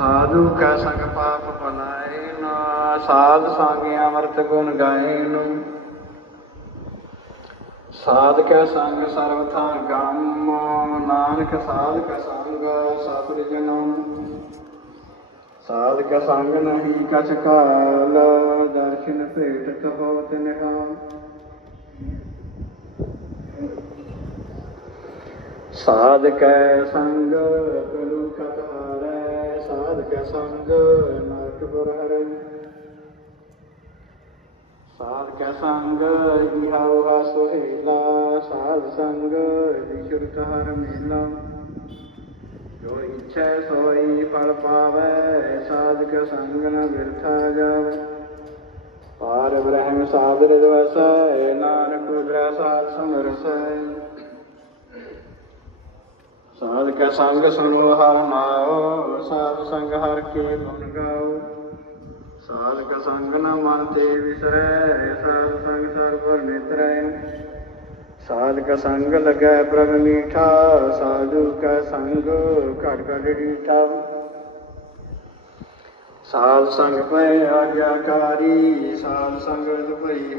ਸਾਧੂ ਕੈ ਸੰਗ ਪਾਪ ਬਨਾਏ ਨਾ, ਸਾਧ ਸੰਗ ਅਮਰਤ ਗੁਣ ਗਾਏ ਨੂੰ। ਸਾਧ ਕੈ ਸੰਗ ਸਰਬ ਥਾਂ ਨਾਨਕ ਸਾਧ ਕੈ ਸੰਗ ਸਤਿ ਜਨਮ ਸਾਧ ਕੈ ਸੰਗ ਨਹੀਂ ਕਛ ਕਾਲ, ਦਰਸ਼ਨ ਭੇਟਤ ਹੋਤ ਨਿਹਾਲ। ਸਾਧ ਕੈ ਸੰਗ ਗੁਰੂ ਕਤ ਹਾਰੈ ਸੰਗ ਨਰਕ ਪੁਰ ਹਰੈ। ਸਾਧ ਕੈ ਸੰਗ ਇਹਾਉ ਹਾ ਸੁਹੇਲਾ। ਸਾਧ ਸੰਗ ਵਿਚੁਰਤ ਹਰ ਮੇਲਾ। ਜੋ ਇੱਛੈ ਸੋਈ ਫਲ ਪਾਵੈ, ਸਾਧ ਕੈ ਸੰਗ ਨ ਬਿਰਥਾ ਜਾਵੈ। ਪਾਰ ਬ੍ਰਹਮ ਸਾਧ ਰਿਦਵਸੈ ਨਾਨਕ ਉਦਰੈ ਸਾਧ ਸੰਗ ਰਸੈ ਕੈ ਸੰਗ ਸੁਨੋ ਹਰ ਨਾਉ ਸਾਧ ਸੰਗ ਹਰ ਕੇ ਗੁਣ ਗਾਉ ਸਾਧ ਕੈ ਸੰਗ ਨ ਮਨ ਤੇ ਵਿਸਰੈ, ਸਾਧ ਸੰਗ ਸਰਬਰ ਨਿਤਰੈ। ਸਾਧ ਕੈ ਸੰਗ ਲਗੈ ਪ੍ਰਭ ਮੀਠਾ, ਸਾਧੂ ਕੈ ਸੰਗ ਘਟ ਘਟ ਡੀਠਾ ਸਾਧ ਸੰਗ ਪੈ ਆਗਿਆਕਾਰੀ, ਸਾਧ ਸੰਗ ਦੁਭਈ